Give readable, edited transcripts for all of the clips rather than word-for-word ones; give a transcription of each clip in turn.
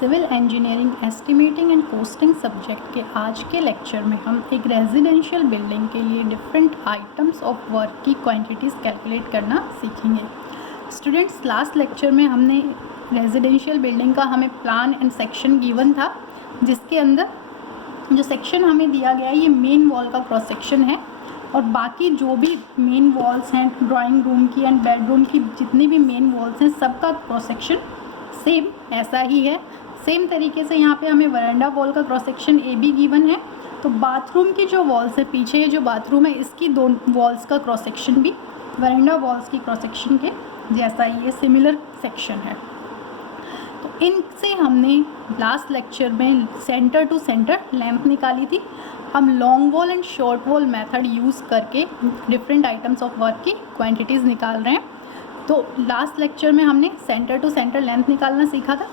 Civil engineering estimating and costing subject के आज के लेक्चर में हम एक रेजिडेंशियल बिल्डिंग के लिए डिफरेंट आइटम्स ऑफ वर्क की क्वांटिटीज़ कैलकुलेट करना सीखेंगे। स्टूडेंट्स, लास्ट लेक्चर में हमने रेजिडेंशियल बिल्डिंग का हमें प्लान एंड सेक्शन गिवन था, जिसके अंदर जो सेक्शन हमें दिया गया है ये मेन वॉल का क्रॉस सेक्शन है और बाकी जो भी मेन वॉल्स हैं ड्राइंग रूम की एंड बेडरूम की जितनी भी मेन वॉल्स हैं सबका क्रॉस सेक्शन सेम ऐसा ही है। सेम तरीके से यहाँ पे हमें वरांडा वॉल का cross section A be given है। तो बाथरूम की जो वॉल्स है, पीछे जो बाथरूम है, इसकी दो वॉल्स का क्रॉस सेक्शन भी वरांडा वॉल्स की क्रॉस सेक्शन के जैसा ही सिमिलर सेक्शन है। तो इनसे हमने लास्ट लेक्चर में सेंटर टू सेंटर लेंथ निकाली थी। हम long wall and short wall method use करके डिफरेंट आइटम्स ऑफ वर्क की क्वांटिटीज़ निकाल रहे हैं। तो लास्ट लेक्चर में हमने सेंटर टू सेंटर लेंथ निकालना सीखा था।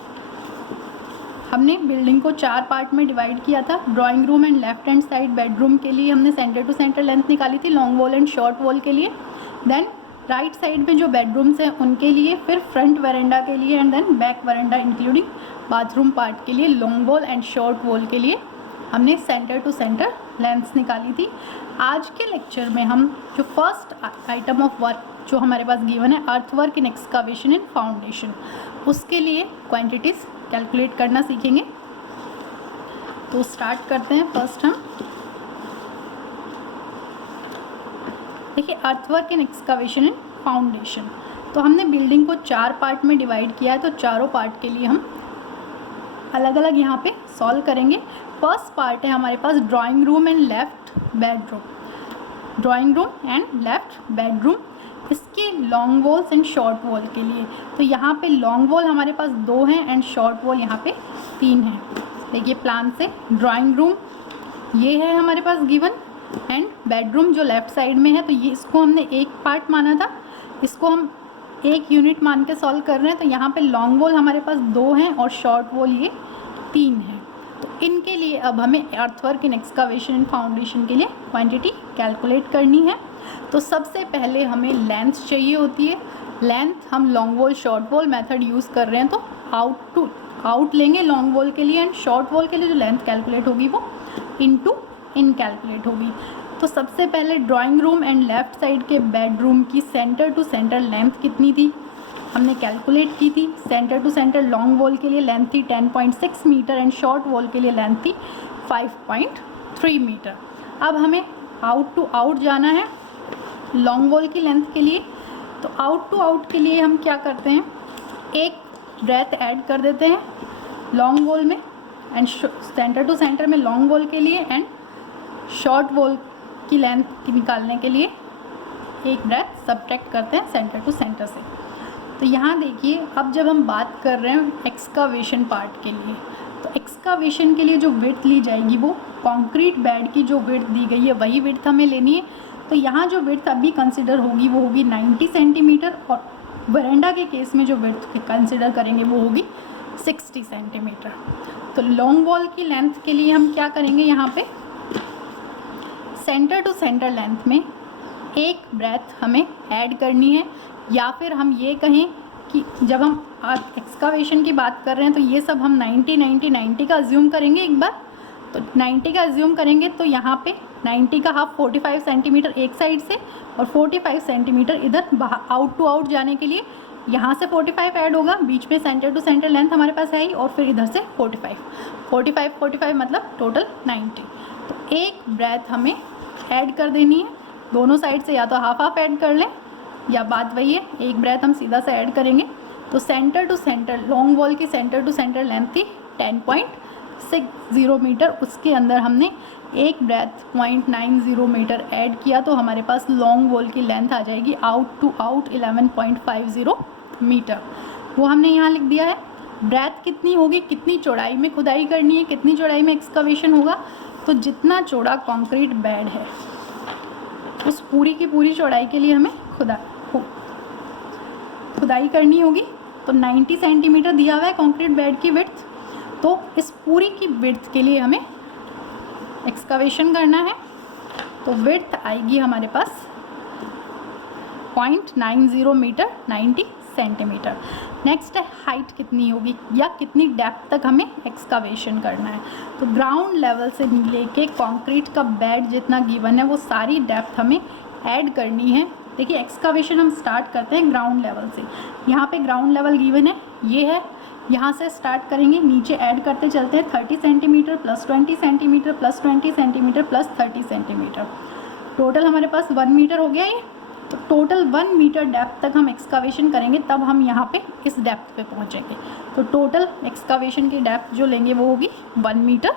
हमने बिल्डिंग को 4 पार्ट में डिवाइड किया था। Drawing room and left hand side bedroom के लिए हमने सेंटर टू सेंटर लेंथ निकाली थी, long wall and short wall के लिए। देन राइट साइड में जो बेडरूम्स हैं उनके लिए, फिर फ्रंट वरांडा के लिए and then back veranda including bathroom part के लिए long wall and short wall के लिए हमने सेंटर टू सेंटर लेंथ्स निकाली थी। आज के लेक्चर में हम जो फर्स्ट आइटम ऑफ वर्क जो हमारे पास गिवन है, अर्थ work in excavation and foundation, उसके लिए क्वांटिटीज़ कैलकुलेट करना सीखेंगे। तो स्टार्ट करते हैं। फर्स्ट हम देखिए earthwork in excavation and foundation. तो हमने बिल्डिंग को 4 पार्ट में डिवाइड किया है, तो चारों पार्ट के लिए हम अलग अलग यहाँ पे सॉल्व करेंगे। फर्स्ट पार्ट है हमारे पास drawing room and left bedroom, drawing room and left bedroom, इसके long walls and short wall के लिए। तो यहाँ पे लॉन्ग वॉल हमारे पास 2 हैं एंड शॉर्ट वॉल यहाँ पे 3 हैं। देखिए प्लान से ड्राइंग रूम ये है हमारे पास गिवन एंड बेडरूम जो लेफ़्ट साइड में है, तो ये इसको हमने एक पार्ट माना था, इसको हम एक यूनिट मान के सॉल्व कर रहे हैं। तो यहाँ पे लॉन्ग वॉल हमारे पास 2 हैं और शॉर्ट वॉल ये 3 हैं। तो इनके लिए अब हमें earthwork in excavation and foundation के लिए क्वांटिटी कैलकुलेट करनी है। तो सबसे पहले हमें लेंथ चाहिए होती है। लेंथ हम long wall short wall method use कर रहे हैं, तो आउट लेंगे लॉन्ग वॉल के लिए एंड शॉर्ट वॉल के लिए जो लेंथ कैलकुलेट होगी वो इनटू इन कैलकुलेट होगी। तो सबसे पहले drawing room and left side के बेडरूम की सेंटर टू सेंटर लेंथ कितनी थी हमने कैलकुलेट की थी। Centre to centre long wall के लिए लेंथ थी 10.6 मीटर एंड शॉर्ट वॉल के लिए लेंथ थी 5.3 मीटर। अब हमें आउट टू आउट जाना है लॉन्ग वॉल की लेंथ के लिए। तो आउट टू आउट के लिए हम क्या करते हैं, एक ब्रेथ ऐड कर देते हैं लॉन्ग वॉल में एंड सेंटर टू सेंटर में लॉन्ग वॉल के लिए एंड शॉर्ट वॉल की लेंथ निकालने के लिए एक ब्रेथ सब्ट्रैक्ट करते हैं सेंटर टू सेंटर से। तो यहाँ देखिए अब जब हम बात कर रहे हैं एक्सकावेशन पार्ट के लिए, तो एक्सकावेशन के लिए जो विड्थ ली जाएगी वो कंक्रीट बेड की जो विड्थ दी गई है वही विड्थ हमें लेनी है। तो यहाँ जो विड्थ अभी कंसिडर होगी वो होगी 90 सेंटीमीटर और वरांडा के केस में जो विड्थ कंसिडर करेंगे वो होगी 60 सेंटीमीटर। तो लॉन्ग वॉल की लेंथ के लिए हम क्या करेंगे, यहाँ पे सेंटर टू सेंटर लेंथ में एक ब्रेथ हमें ऐड करनी है, या फिर हम ये कहें कि जब हम एक्सकावेशन की बात कर रहे हैं तो ये सब हम 90 का अज्यूम करेंगे एक बार। तो 90 का अज्यूम करेंगे तो यहाँ पे 90 का हाफ 45 सेंटीमीटर एक साइड से और 45 सेंटीमीटर इधर आउट टू आउट जाने के लिए यहाँ से 45 ऐड होगा, बीच में सेंटर टू सेंटर लेंथ हमारे पास है ही, और फिर इधर से 45 मतलब टोटल 90। तो एक ब्रेथ हमें ऐड कर देनी है दोनों साइड से, या तो हाफ हाफ ऐड कर लें या बात वही है, एक ब्रेथ हम सीधा सा ऐड करेंगे। तो centre to centre long wall की सेंटर टू सेंटर लेंथ थी 10.60 मीटर, उसके अंदर हमने एक ब्रेथ 0.90 मीटर ऐड किया, तो हमारे पास लॉन्ग वॉल की लेंथ आ जाएगी आउट टू आउट 11.50 मीटर। वो हमने यहाँ लिख दिया है। ब्रेथ कितनी होगी, कितनी चौड़ाई में खुदाई करनी है, कितनी चौड़ाई में एक्सकावेशन होगा, तो जितना चौड़ा कंक्रीट बेड है उस पूरी की पूरी चौड़ाई के लिए हमें खुदाई करनी होगी। तो 90 सेंटीमीटर दिया हुआ है कंक्रीट बेड की विड्थ, तो इस पूरी की विड्थ के लिए हमें एक्सकावेशन करना है। तो विड्थ आएगी हमारे पास 0.90 मीटर 90 सेंटीमीटर। नेक्स्ट है हाइट कितनी होगी या कितनी डेप्थ तक हमें एक्सकावेशन करना है। तो ग्राउंड लेवल से लेके कंक्रीट का बेड जितना गिवन है वो सारी डेप्थ हमें ऐड करनी है। देखिए एक्सकावेशन हम स्टार्ट करते हैं ग्राउंड लेवल से। यहाँ पे ग्राउंड लेवल गिवन है, ये है, यहाँ से स्टार्ट करेंगे, नीचे ऐड करते चलते हैं 30 centimetre plus 20 centimetre plus 20 centimetre plus 30 centimetre, total हमारे पास 1 मीटर हो गया ये। तो टोटल 1 मीटर डेप्थ तक हम एक्सकावेशन करेंगे, तब हम यहाँ पे इस डेप्थ पे पहुँचेंगे। तो टोटल एक्सकावेशन की डेप्थ जो लेंगे वो होगी 1 मीटर।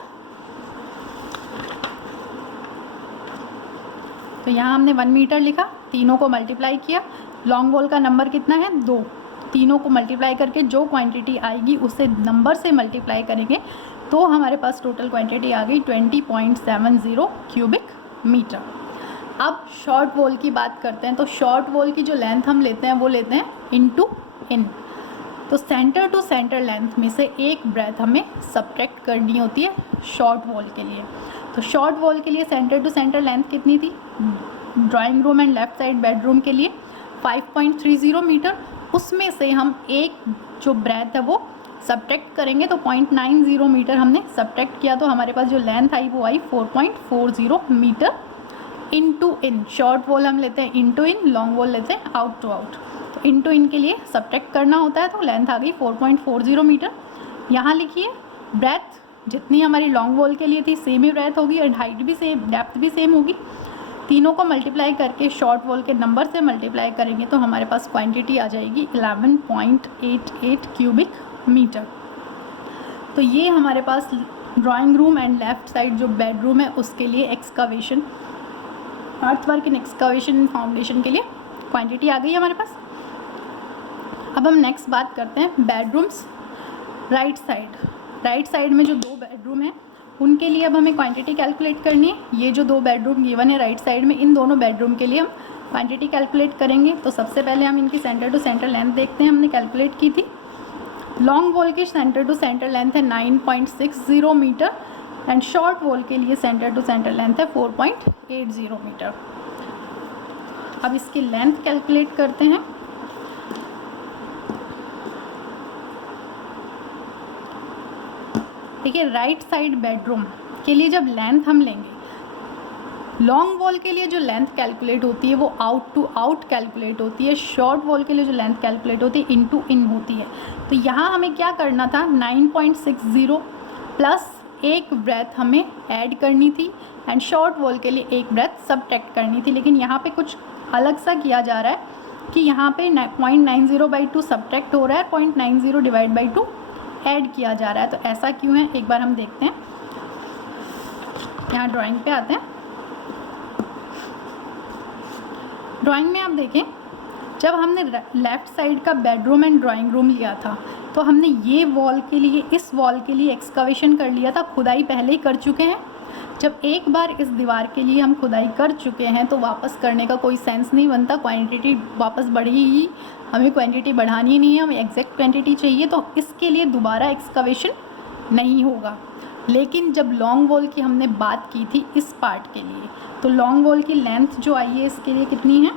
तो यहाँ हमने 1 मीटर लिखा, तीनों को मल्टीप्लाई किया, लॉन्ग वॉल का नंबर कितना है 2, तीनों को मल्टीप्लाई करके जो क्वांटिटी आएगी उसे नंबर से मल्टीप्लाई करेंगे तो हमारे पास टोटल क्वांटिटी आ गई 20.70 क्यूबिक मीटर। अब शॉर्ट वॉल की बात करते हैं। तो शॉर्ट वॉल की जो लेंथ हम लेते हैं वो लेते हैं इनटू इन। तो सेंटर टू सेंटर लेंथ में से एक ब्रेथ हमें सब्ट्रैक्ट करनी होती है शॉर्ट वॉल के लिए। तो शॉर्ट वॉल के लिए सेंटर टू सेंटर लेंथ कितनी थी, drawing room and left side bedroom के लिए 5.30 मीटर, उसमें से हम एक जो ब्रेथ है वो सब्ट्रैक्ट करेंगे। तो 0.90 मीटर हमने सब्ट्रैक्ट किया, तो हमारे पास जो लेंथ आई वो आई 4.40 metre into in. Short wall हम लेते हैं इनटू इन, लॉन्ग वॉल लेते हैं आउट टू आउट। तो इनटू इन के लिए सब्ट्रैक्ट करना होता है, तो लेंथ आ गई 4.40 मीटर। यहाँ लिखिए ब्रेथ जितनी हमारी लॉन्ग वॉल के लिए थी सेम ही ब्रेथ होगी और हाइट भी सेम, डेप्थ भी सेम होगी। तीनों को मल्टीप्लाई करके शॉर्ट वॉल के नंबर से मल्टीप्लाई करेंगे तो हमारे पास क्वांटिटी आ जाएगी 11.88 क्यूबिक मीटर। तो ये हमारे पास drawing room and left side जो बेडरूम है उसके लिए excavation, earthwork in excavation and foundation के लिए क्वांटिटी आ गई हमारे पास। अब हम नेक्स्ट बात करते हैं bedrooms right side. Right side में जो 2 बेडरूम हैं उनके लिए अब हमें क्वांटिटी कैलकुलेट करनी है। ये जो 2 बेडरूम गिवन है राइट साइड में, इन दोनों बेडरूम के लिए हम क्वांटिटी कैलकुलेट करेंगे। तो सबसे पहले हम इनकी सेंटर टू सेंटर लेंथ देखते हैं, हमने कैलकुलेट की थी। लॉन्ग वॉल की सेंटर टू सेंटर लेंथ है 9.60 मीटर एंड शॉर्ट वॉल के लिए सेंटर टू सेंटर लेंथ है 4.80 मीटर। अब इसकी लेंथ कैलकुलेट करते हैं। देखिए राइट साइड बेडरूम के लिए जब लेंथ हम लेंगे, लॉन्ग वॉल के लिए जो लेंथ कैलकुलेट होती है वो आउट टू आउट कैलकुलेट होती है, शॉर्ट वॉल के लिए जो लेंथ कैलकुलेट होती है इनटू इन होती है। तो यहाँ हमें क्या करना था, 9.60 प्लस एक ब्रेथ हमें ऐड करनी थी एंड शॉर्ट वॉल के लिए एक ब्रेथ सब्ट्रैक्ट करनी थी। लेकिन यहाँ पे कुछ अलग सा किया जा रहा है कि यहाँ पे 0.90/2 सब्ट्रैक्ट हो रहा है, 0.90 डिवाइड बाई 2 ऐड किया जा रहा है। तो ऐसा क्यों है एक बार हम देखते हैं। यहाँ ड्राइंग पे आते हैं। ड्राइंग में आप देखें, जब हमने लेफ़्ट साइड का बेडरूम एंड ड्राइंग रूम लिया था तो हमने ये वॉल के लिए, इस वॉल के लिए एक्सकावेशन कर लिया था, खुदाई पहले ही कर चुके हैं। जब एक बार इस दीवार के लिए हम खुदाई कर चुके हैं तो वापस करने का कोई सेंस नहीं बनता, क्वांटिटी वापस बढ़ी ही, हमें क्वांटिटी बढ़ानी नहीं है, हमें एग्जैक्ट क्वांटिटी चाहिए, तो इसके लिए दोबारा एक्सकावेशन नहीं होगा। लेकिन जब लॉन्ग वॉल की हमने बात की थी इस पार्ट के लिए, तो लॉन्ग वॉल की लेंथ जो आई है इसके लिए कितनी है,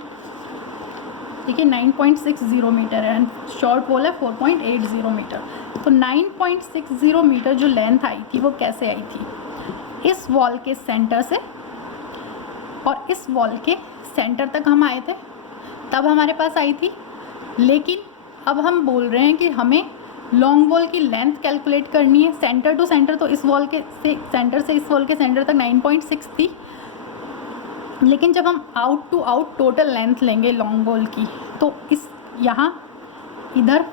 देखिए 9.60 मीटर है, शॉर्ट वॉल है 4.80 मीटर। तो 9.60 मीटर जो लेंथ आई थी वो कैसे आई थी, इस वॉल के सेंटर से और इस वॉल के सेंटर तक हम आए थे तब हमारे पास आई थी। लेकिन अब हम बोल रहे हैं कि हमें लॉन्ग वॉल की लेंथ कैलकुलेट करनी है सेंटर टू सेंटर, तो इस वॉल के सेंटर से इस वॉल के सेंटर तक 9.6 थी। लेकिन जब हम out to out total length लेंगे लॉन्ग वॉल की, तो इस यहाँ इधर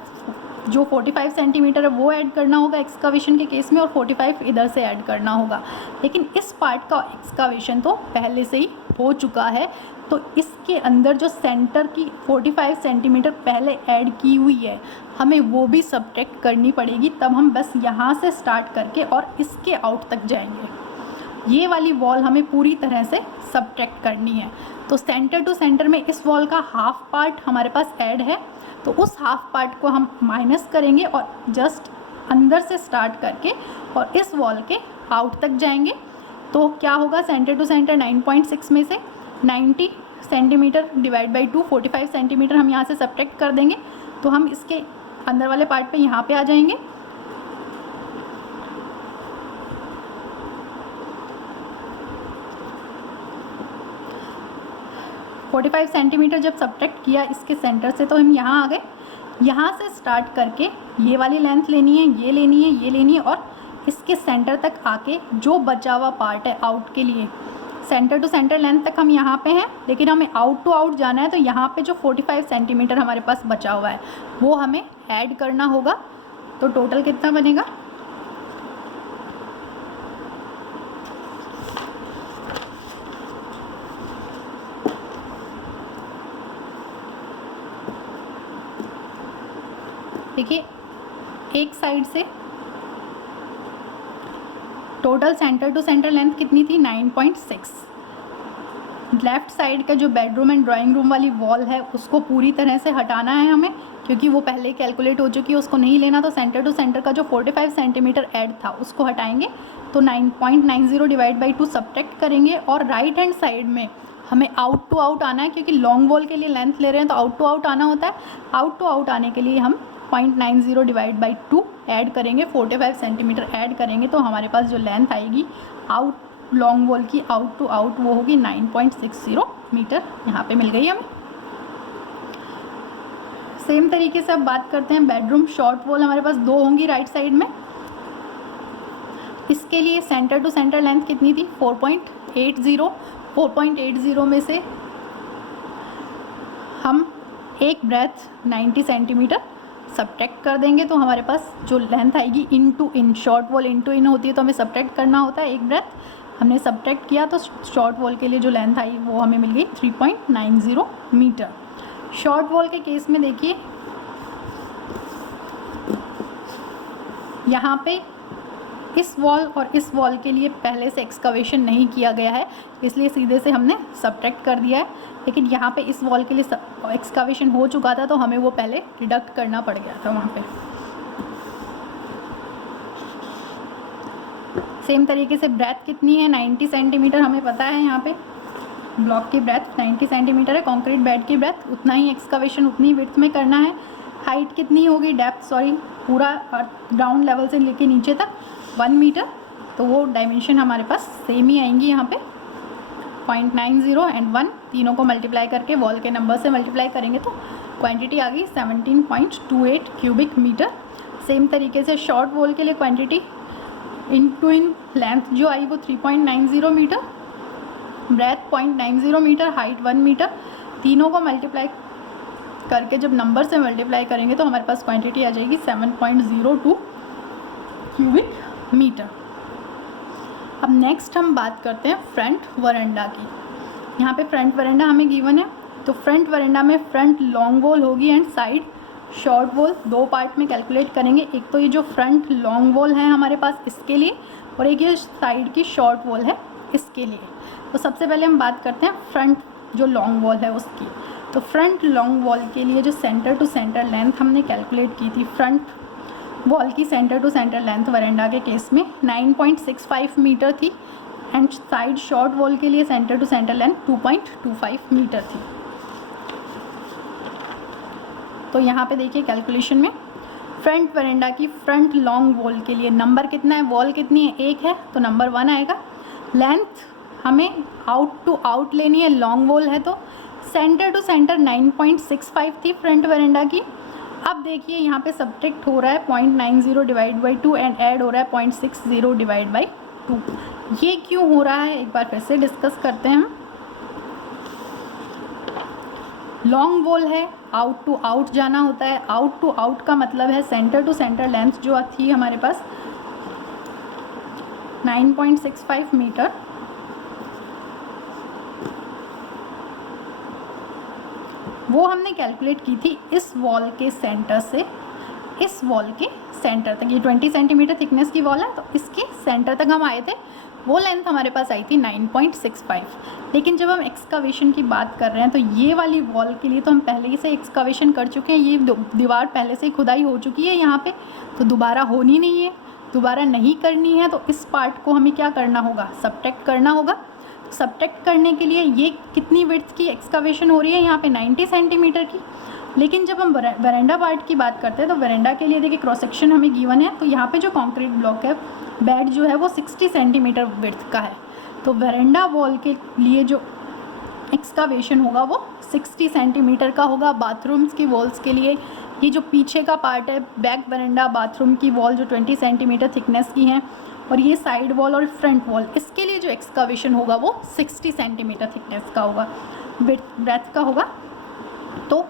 जो 45 सेंटीमीटर है वो ऐड करना होगा एक्सकावेशन के केस में और 45 इधर से ऐड करना होगा। लेकिन इस पार्ट का एक्सकावेशन तो पहले से ही हो चुका है, तो इसके अंदर जो सेंटर की 45 सेंटीमीटर पहले ऐड की हुई है हमें वो भी सब्ट्रैक्ट करनी पड़ेगी। तब हम बस यहाँ से स्टार्ट करके और इसके आउट तक जाएंगे। ये वाली वॉल हमें पूरी तरह से सब्ट्रैक्ट करनी है। तो सेंटर टू सेंटर में इस वॉल का हाफ पार्ट हमारे पास ऐड है, तो उस हाफ पार्ट को हम माइनस करेंगे और जस्ट अंदर से स्टार्ट करके और इस वॉल के आउट तक जाएंगे। तो क्या होगा, सेंटर टू सेंटर 9.6 में से 90 सेंटीमीटर डिवाइड बाई 2 45 सेंटीमीटर हम यहाँ से सब्ट्रैक्ट कर देंगे। तो हम इसके अंदर वाले पार्ट पे यहाँ पे आ जाएंगे। फोर्टी 45 सेंटीमीटर जब सब्ट्रैक्ट किया इसके सेंटर से तो हम यहाँ आ गए। यहाँ से स्टार्ट करके ये वाली लेंथ लेनी है, ये लेनी है, ये लेनी है, और इसके सेंटर तक आके जो बचा हुआ पार्ट है आउट के लिए, सेंटर टू सेंटर लेंथ तक हम यहाँ पे हैं, लेकिन हमें आउट टू आउट जाना है। तो यहाँ पे जो 45 सेंटीमीटर हमारे पास बचा हुआ है वो हमें ऐड करना होगा। तो टोटल कितना बनेगा, देखिए एक साइड से total centre to centre length कितनी थी 9.6। लेफ़्ट साइड का जो बेडरूम एंड ड्राइंग रूम वाली वॉल है उसको पूरी तरह से हटाना है हमें, क्योंकि वो पहले ही कैलकुलेट हो चुकी है, उसको नहीं लेना। तो सेंटर टू सेंटर का जो 45 सेंटीमीटर ऐड था उसको हटाएंगे, तो 9.90 डिवाइड बाई 2 सब्ट्रैक्ट करेंगे। और राइट हैंड साइड में हमें आउट टू आउट आना है, क्योंकि लॉन्ग वॉल के लिए लेंथ ले रहे हैं तो आउट टू आउट आना होता है। आउट टू आउट आने के लिए हम 0.90 डिवाइड बाई 2 ऐड करेंगे, 45 सेंटीमीटर ऐड करेंगे, तो हमारे पास जो लेंथ आएगी आउट लॉन्ग वॉल की आउट टू आउट वो होगी 9.60 मीटर। यहाँ पे मिल गई हमें। सेम तरीके से अब बात करते हैं बेडरूम शॉर्ट वॉल हमारे पास 2 होंगी राइट साइड में। इसके लिए सेंटर टू सेंटर लेंथ कितनी थी 4.80। 4.80 में से हम एक ब्रेथ 90 सेंटीमीटर सब्ट्रैक्ट कर देंगे, तो हमारे पास जो लेंथ आएगी इन to in, short wall in to in होती है तो हमें सब्ट्रैक्ट करना होता है। एक ब्रेथ हमने सब्ट्रैक्ट किया तो शॉर्ट वॉल के लिए जो लेंथ आई वो हमें मिल गई 3.90 मीटर। शॉर्ट वॉल के केस में देखिए यहाँ पे इस वॉल और इस वॉल के लिए पहले से एक्सकवेशन नहीं किया गया है, इसलिए सीधे से हमने सब्ट्रैक्ट कर दिया है। लेकिन यहाँ पे इस वॉल के लिए एक्सकवेशन हो चुका था तो हमें वो पहले डिडक्ट करना पड़ गया था वहाँ पे। सेम तरीके से ब्रेथ कितनी है 90 सेंटीमीटर हमें पता है। यहाँ पे ब्लॉक की ब्रेथ 90 सेंटीमीटर है, कंक्रीट बेड की ब्रेथ उतना ही एक्सकवेशन उतनी विड्थ में करना है। हाइट कितनी होगी पूरा ग्राउंड लेवल से लेके नीचे तक 1 मीटर, तो वो डायमेंशन हमारे पास सेम ही आएंगी। यहाँ पे 0.90 एंड 1 तीनों को मल्टीप्लाई करके वॉल के नंबर से मल्टीप्लाई करेंगे तो क्वांटिटी आ गई 17.28 क्यूबिक मीटर। सेम तरीके से शॉर्ट वॉल के लिए quantity in to in length जो आई वो 3.90 metre, breadth 0.90 metre, height 1 metre, तीनों को मल्टीप्लाई करके जब नंबर से मल्टीप्लाई करेंगे तो हमारे पास क्वांटिटी आ जाएगी 7.02 क्यूबिक मीटर। अब नेक्स्ट हम बात करते हैं फ्रंट वरांडा की। यहाँ पे फ्रंट वरांडा हमें गिवन है, तो फ्रंट वरांडा में फ्रंट लॉन्ग वॉल होगी and side short wall. 2 part में कैलकुलेट करेंगे, एक तो ये जो फ्रंट लॉन्ग वॉल है हमारे पास इसके लिए, और एक ये साइड की शॉर्ट वॉल है इसके लिए। तो सबसे पहले हम बात करते हैं फ्रंट जो लॉन्ग वॉल है उसकी। तो फ्रंट लॉन्ग वॉल के लिए जो सेंटर टू सेंटर लेंथ हमने कैलकुलेट की थी, फ्रंट वॉल की सेंटर टू सेंटर लेंथ वरांडा के केस में 9.65 मीटर थी एंड साइड शॉर्ट वॉल के लिए centre to centre length 2.25 metre थी। तो यहाँ पे देखिए कैलकुलेशन में फ्रंट वरांडा की फ्रंट लॉन्ग वॉल के लिए नंबर कितना है, वॉल कितनी है 1 है तो नंबर 1 आएगा। लेंथ हमें आउट टू आउट लेनी है, लॉन्ग वॉल है तो सेंटर टू सेंटर 9.65 थी फ्रंट वरांडा की। अब देखिए यहाँ पे सब्ट्रैक्ट हो रहा है 0.90 डिवाइड बाई 2 एंड ऐड हो रहा है 0.60 डिवाइड बाई 2। ये क्यों हो रहा है एक बार फिर से डिस्कस करते हैं हम। लॉन्ग वॉल है, आउट टू आउट जाना होता है। आउट टू आउट का मतलब है सेंटर टू सेंटर लेंथ जो थी हमारे पास 9.65 मीटर, वो हमने कैलकुलेट की थी इस वॉल के सेंटर से इस वॉल के सेंटर तक। ये 20 सेंटीमीटर थिकनेस की वॉल है तो इसके सेंटर तक हम आए थे, वो लेंथ हमारे पास आई थी 9.65। लेकिन जब हम एक्सकावेशन की बात कर रहे हैं तो ये वाली वॉल के लिए तो हम पहले ही से एक्सकावेशन कर चुके हैं, ये दीवार पहले से ही खुदाई हो चुकी है यहाँ पे, तो दोबारा होनी नहीं है, दोबारा नहीं करनी है। तो इस पार्ट को हमें क्या करना होगा, सब्ट्रैक्ट करना होगा। सब्ट्रैक्ट करने के लिए ये कितनी विड्थ की एक्सकावेशन हो रही है यहाँ पे 90 सेंटीमीटर की, लेकिन जब हम वरांडा पार्ट की बात करते हैं तो वरांडा के लिए देखिए क्रॉस सेक्शन हमें गिवन है, तो यहाँ पे जो कंक्रीट ब्लॉक है बेड जो है वो 60 सेंटीमीटर विड्थ का है। तो वरांडा वॉल के लिए जो एक्सकावेशन होगा वो 60 सेंटीमीटर का होगा। बाथरूम्स की वॉल्स के लिए ये जो पीछे का पार्ट है बैक वरांडा बाथरूम की वॉल जो 20 सेंटीमीटर थिकनेस की है, और ये साइड वॉल और फ्रंट वॉल, इसके लिए जो एक्सकावेशन होगा वो 60 सेंटीमीटर थिकनेस का होगा, ब्रेथ का होगा। तो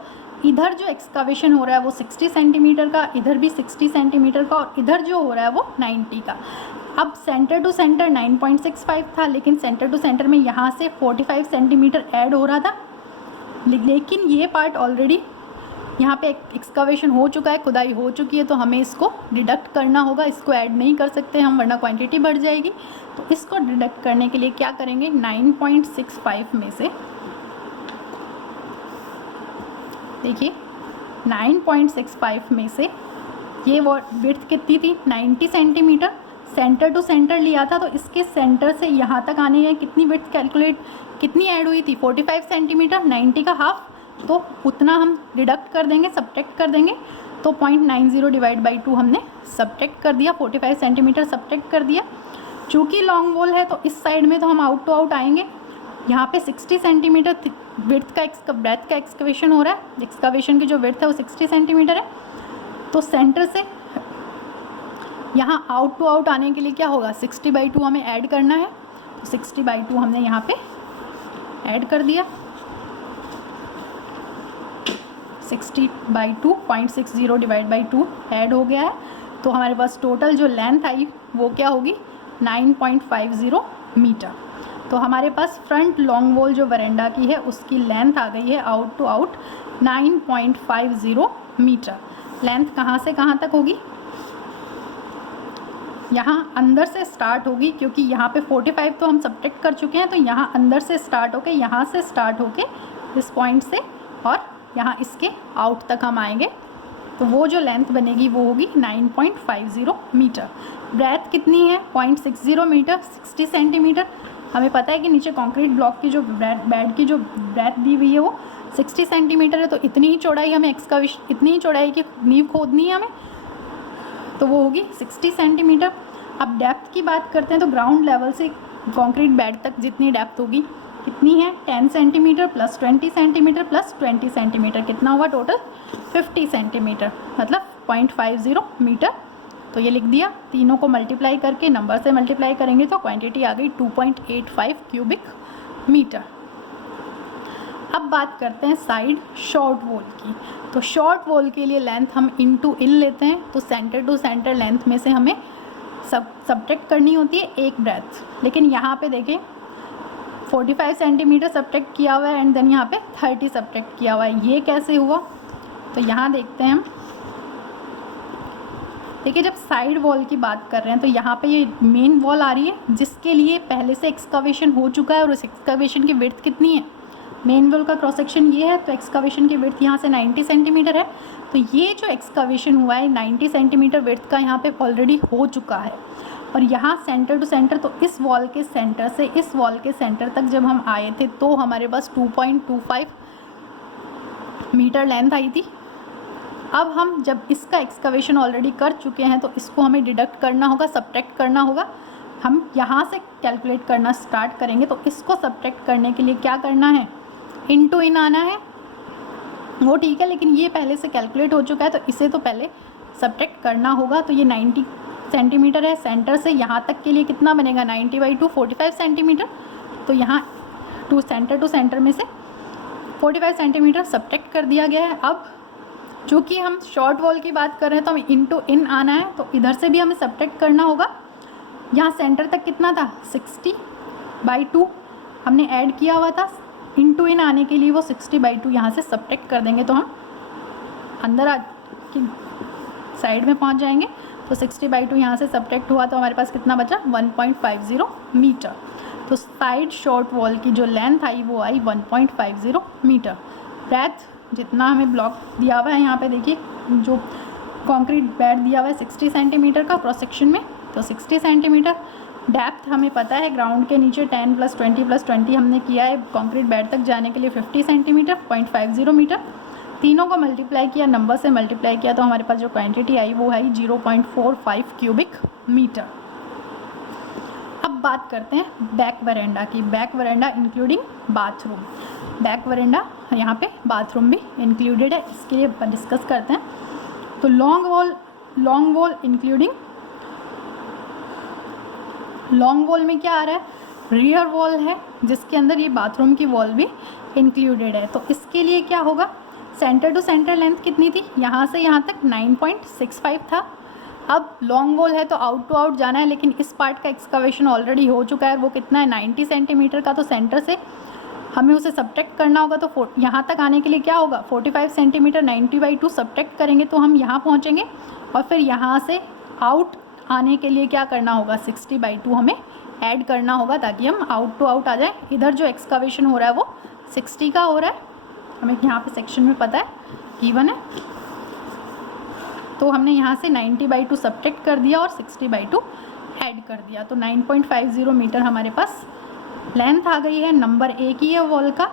इधर जो एक्सकावेशन हो रहा है वो 60 सेंटीमीटर का, इधर भी 60 सेंटीमीटर का, और इधर जो हो रहा है वो 90 का। अब सेंटर टू सेंटर 9.65 था, लेकिन सेंटर टू सेंटर में यहाँ से 45 सेंटीमीटर ऐड हो रहा था, लेकिन ये पार्ट ऑलरेडी यहाँ पे एक्सकावेशन हो चुका है, खुदाई हो चुकी है, तो हमें इसको डिडक्ट करना होगा। इसको ऐड नहीं कर सकते हम, वरना क्वांटिटी बढ़ जाएगी। तो इसको डिडक्ट करने के लिए क्या करेंगे, 9.65 में से देखिए 9.65 में से ये विड्थ कितनी थी 90 सेंटीमीटर, सेंटर टू सेंटर लिया था, तो इसके सेंटर से यहाँ तक आने हैं कितनी विड्थ कैलकुलेट कितनी ऐड हुई थी 45 सेंटीमीटर, 90 का हाफ, तो उतना हम डिडक्ट कर देंगे, सब्ट्रैक्ट कर देंगे। तो 0.90 डिवाइड बाई 2 हमने सब्ट्रैक्ट कर दिया, 45 सेंटीमीटर सब्ट्रैक्ट कर दिया। चूँकि लॉन्ग वॉल है तो इस साइड में तो हम आउट टू आउट आएंगे। यहाँ पे 60 सेंटीमीटर विड्थ का ब्रेथ का एक्सकवेशन हो रहा है, एक्सकवेशन की जो विड्थ है वो 60 सेंटीमीटर है। तो सेंटर से यहाँ आउट टू आउट आने के लिए क्या होगा 60/2 हमें ऐड करना है। तो 60/2 हमने यहाँ पे ऐड कर दिया, 60/2 0.60 डिवाइड बाई 2 ऐड हो गया है। तो हमारे पास टोटल जो लेंथ आई वो क्या होगी 9.50 मीटर। तो हमारे पास फ्रंट लॉन्ग वॉल जो वरांडा की है उसकी लेंथ आ गई है out to out 9.50 metre. Length कहाँ से कहाँ तक होगी, यहाँ अंदर से स्टार्ट होगी, क्योंकि यहाँ पे 45 तो हम सब्ट्रैक्ट कर चुके हैं, तो यहाँ अंदर से स्टार्ट होके यहाँ से स्टार्ट होके इस पॉइंट से और यहाँ इसके आउट तक हम आएंगे। तो वो जो लेंथ बनेगी वो होगी 9.50 मीटर। ब्रेथ कितनी है 0.60 मीटर, 60 सेंटीमीटर। हमें पता है कि नीचे कंक्रीट ब्लॉक की जो बेड की जो ब्रेथ दी हुई है वो 60 सेंटीमीटर है, तो इतनी ही चौड़ाई हमें इतनी ही चौड़ाई की नींव खोदनी है हमें, तो वो होगी 60 सेंटीमीटर। अब डेप्थ की बात करते हैं तो ग्राउंड लेवल से कंक्रीट बेड तक जितनी डेप्थ होगी कितनी है 10 centimetre plus 20 centimetre plus 20 centimetre, कितना हुआ टोटल 50 सेंटीमीटर, मतलब 0.50 मीटर। तो ये लिख दिया, तीनों को मल्टीप्लाई करके नंबर से मल्टीप्लाई करेंगे तो क्वांटिटी आ गई 2.85 क्यूबिक मीटर। अब बात करते हैं साइड शॉर्ट वॉल की। तो शॉर्ट वॉल के लिए लेंथ हम इनटू इन लेते हैं, तो सेंटर टू सेंटर लेंथ में से हमें सब्ट्रैक्ट करनी होती है एक ब्रेथ। लेकिन यहाँ पे देखें 45 सेंटीमीटर सब्ट्रैक्ट किया हुआ है एंड देन यहाँ पे 30 सब्ट्रैक्ट किया हुआ है, ये कैसे हुआ। तो यहाँ देखते हैं हम, देखिए जब साइड वॉल की बात कर रहे हैं तो यहाँ पे ये मेन वॉल आ रही है जिसके लिए पहले से एक्सकावेशन हो चुका है, और उस एक्सकावेशन की विड्थ कितनी है, मेन वॉल का क्रॉस सेक्शन ये है, तो एक्सकावेशन की विड्थ यहाँ से 90 सेंटीमीटर है। तो ये जो एक्सकावेशन हुआ है 90 सेंटीमीटर विड्थ का यहाँ पे ऑलरेडी हो चुका है, और यहाँ सेंटर टू सेंटर, तो इस वॉल के सेंटर से इस वॉल के सेंटर तक जब हम आए थे तो हमारे पास 2.25 मीटर लेंथ आई थी। अब हम जब इसका एक्सकवेशन ऑलरेडी कर चुके हैं तो इसको हमें डिडक्ट करना होगा, सब्ट्रैक्ट करना होगा। हम यहाँ से कैलकुलेट करना स्टार्ट करेंगे, तो इसको सब्ट्रैक्ट करने के लिए क्या करना है, इनटू इन आना है, वो ठीक है, लेकिन ये पहले से कैलकुलेट हो चुका है तो इसे तो पहले सब्ट्रैक्ट करना होगा। तो ये 90 सेंटीमीटर है, सेंटर से यहाँ तक के लिए कितना बनेगा 90/2 45 सेंटीमीटर। तो यहाँ सेंटर टू सेंटर में से 45 सेंटीमीटर सब्ट्रैक्ट कर दिया गया है। अब चूँकि हम शॉर्ट वॉल की बात कर रहे हैं तो हमें इनटू इन आना है, तो इधर से भी हमें सब्ट्रैक्ट करना होगा। यहाँ सेंटर तक कितना था 60/2 हमने ऐड किया हुआ था, इनटू इन आने के लिए वो 60/2 यहाँ से सब्ट्रैक्ट कर देंगे तो हम अंदर की साइड में पहुँच जाएंगे। तो 60/2 यहाँ से सब्ट्रैक्ट हुआ तो हमारे पास कितना बचा 1.50 मीटर। तो साइड शॉर्ट वॉल की जो लेंथ आई वो आई 1.50 मीटर। ब्रेथ जितना हमें ब्लॉक दिया हुआ है, यहाँ पे देखिए जो कंक्रीट बेड दिया हुआ है 60 सेंटीमीटर का क्रॉस सेक्शन में, तो 60 सेंटीमीटर। डेप्थ हमें पता है ग्राउंड के नीचे 10 + 20 + 20 हमने किया है, कंक्रीट बेड तक जाने के लिए 50 सेंटीमीटर 0.50 मीटर। तीनों को मल्टीप्लाई किया, नंबर से मल्टीप्लाई किया, तो हमारे पास जो क्वांटिटी आई वो आई 0.45 क्यूबिक मीटर। अब बात करते हैं बैक वरेंडा की। Back verandah including bathroom. Back verandah यहाँ पे बाथरूम भी इंक्लूडेड है, इसके लिए डिस्कस करते हैं। तो long wall including, long wall में क्या आ रहा है, रियर वॉल है जिसके अंदर ये बाथरूम की वॉल भी इंक्लूडेड है। तो इसके लिए क्या होगा, सेंटर टू सेंटर लेंथ कितनी थी, यहाँ से यहाँ तक 9.65 था। अब लॉन्ग वॉल है तो आउट टू आउट जाना है, लेकिन इस पार्ट का एक्सकवेशन ऑलरेडी हो चुका है, वो कितना है 90 सेंटीमीटर का। तो सेंटर से हमें उसे सब्ट्रैक्ट करना होगा, तो यहाँ तक आने के लिए क्या होगा 45 सेंटीमीटर, 90/2 सब्ट्रैक्ट करेंगे तो हम यहाँ पहुँचेंगे। और फिर यहाँ से आउट आने के लिए क्या करना होगा 60/2 हमें ऐड करना होगा, ताकि हम आउट टू आउट आ जाए। इधर जो एक्सकवेशन हो रहा है वो 60 का हो रहा है, हमें यहाँ पे सेक्शन में पता है गिवन है। तो हमने यहाँ से 90/2 सब्ट्रैक्ट कर दिया और 60/2 ऐड कर दिया, तो 9.50 मीटर हमारे पास लेंथ आ गई है। नंबर एक ही है वॉल का।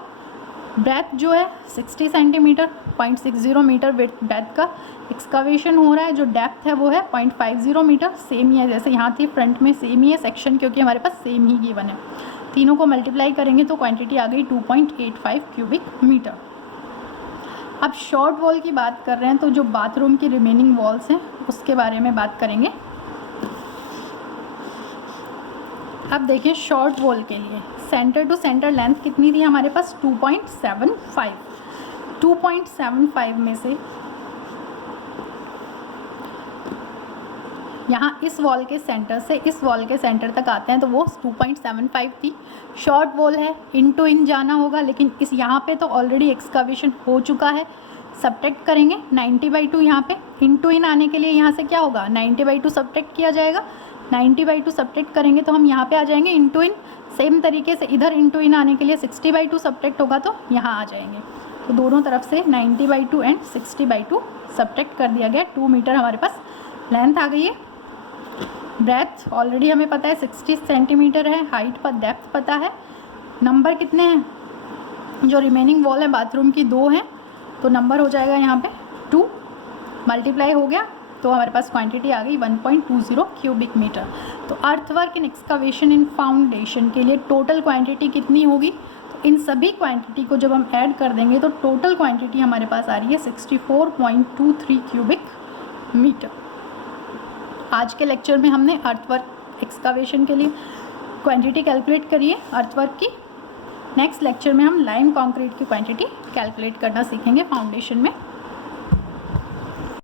ब्रेथ जो है 60 सेंटीमीटर, 0.60 मीटर विड्थ ब्रेथ का एक्सकवेशन हो रहा है। जो डेप्थ है वो है 0.50 मीटर, सेम ही है जैसे यहाँ थी फ्रंट में, सेम ही है सेक्शन, क्योंकि हमारे पास सेम ही गिवन है। तीनों को मल्टीप्लाई करेंगे तो क्वांटिटी आ गई 2.85 क्यूबिक मीटर। अब शॉर्ट वॉल की बात कर रहे हैं, तो जो बाथरूम की रिमेनिंग वॉल्स हैं उसके बारे में बात करेंगे। अब देखिए शॉर्ट वॉल के लिए सेंटर टू सेंटर लेंथ कितनी थी हमारे पास 2.75। 2.75 में से यहाँ इस वॉल के सेंटर से इस वॉल के सेंटर तक आते हैं तो वो 2.75 थी। शॉर्ट वॉल है, इन टू इन जाना होगा, लेकिन इस यहाँ पे तो ऑलरेडी एक्सकवेशन हो चुका है। सब्ट्रैक्ट करेंगे 90/2, यहाँ पे इन टू इन आने के लिए यहाँ से क्या होगा 90/2 सब्ट्रैक्ट किया जाएगा। 90/2 सब्ट्रैक्ट करेंगे तो हम यहाँ पे आ जाएंगे इन टू इन। सेम तरीके से इधर इन टू इन आने के लिए 60/2 सब्ट्रैक्ट होगा तो यहाँ आ जाएंगे। तो दोनों तरफ से 90/2 एंड 60/2 सब्ट्रैक्ट कर दिया गया। 2 मीटर हमारे पास लेंथ आ गई है। ब्रेथ ऑलरेडी हमें पता है 60 सेंटीमीटर है, हाइट पर डेप्थ पता है। नंबर कितने हैं, जो रिमेनिंग वॉल है बाथरूम की 2 हैं, तो नंबर हो जाएगा यहाँ पे 2 मल्टीप्लाई हो गया, तो हमारे पास क्वांटिटी आ गई 1.20 क्यूबिक मीटर। तो अर्थवर्क इन एक्सकवेशन इन फाउंडेशन के लिए टोटल क्वांटिटी कितनी होगी, तो इन सभी क्वांटिटी को जब हम ऐड कर देंगे तो टोटल क्वांटिटी हमारे पास आ रही है 64.23 क्यूबिक मीटर। आज के लेक्चर में हमने अर्थवर्क एक्सकवेशन के लिए क्वांटिटी कैलकुलेट करी है अर्थवर्क की। नेक्स्ट लेक्चर में हम लाइम कंक्रीट की क्वांटिटी कैलकुलेट करना सीखेंगे फाउंडेशन में।